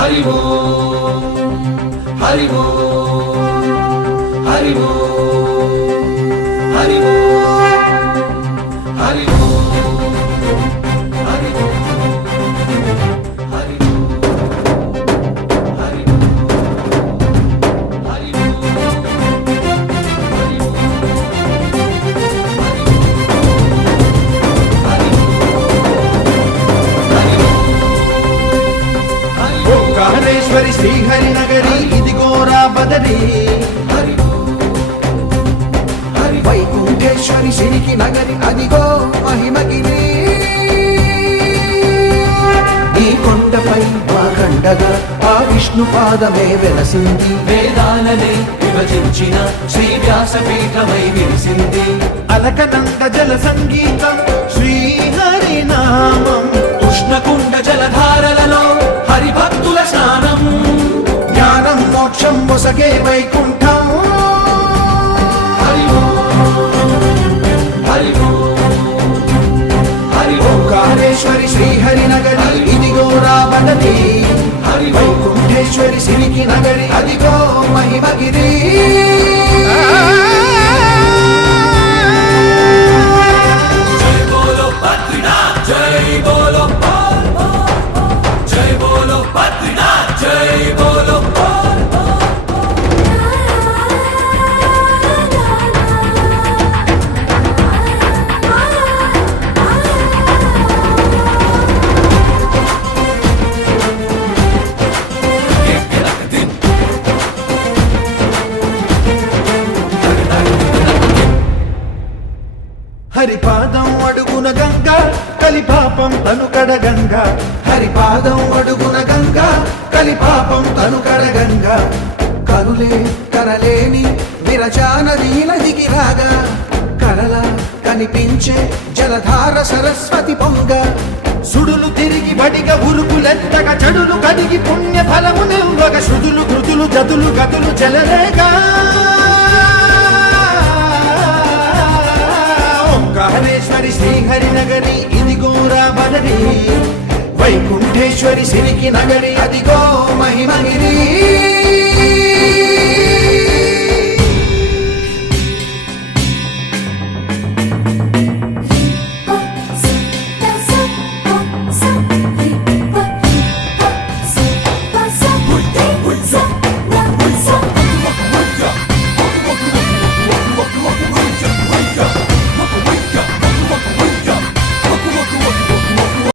హరి ఓం హరి ఓం హరి ఓం హరి ఓం హరి ఓం హరి ఓం హరి ఓంకారేశ్వరి శ్రీహరి నగరి ఇదిగోరా బదరి వైకుంఠేశ్వరి సిరికి నగరి అదిగో మహిమగిరి ఈ కొండపై మా కండగా ఆ విష్ణు పాదమే వెలసింది వేదాలనే విభజించిన శ్రీ వ్యాసపీఠమై విరిసింది అలకనంద జల సంగీతం శ్రీహరి నామం ఉష్ణకుండ జలధారలలో హరిభక్తుల స్నానం జ్ఞానం మోక్షం మొసగే వైకుంఠం హరి ఓం హరి ఓం హరి ఓం ఓంకారేశ్వరి శ్రీహరి నగరి ఇదిగోరా బదరి హరి ఓం వైకుంఠేశ్వరి సిరికి నగరి అదిగో మహిమగిరి జై బోలో బద్రీనాథ్ జై బోలో జై బోలో బద్రీనాథ్ జై బోలో హరిపాదం అడుగున గంగా కలిపాపం తనుకడ గంగా హరిపాదం అడుగున గంగా కలిపాపం తనుకడ గంగా కనులే కనలేని విరచానది నదికి రాగా కరలా కనిపించే జలధార సరస్వతి పొంగ సుడులు తిరిగి బడిగ ఉరుకులెత్తగా చెడులు కడిగి పుణ్య ఫలము నిల్వగ శృతులు కృతులు జతులు గతులు చెలరేగా ఓంకారేశ్వరి శ్రీహరి నగరి ఇదిగోరా బదరి వైకుంఠేశ్వరి సిరికి నగరి అదిగో మహిమగిరి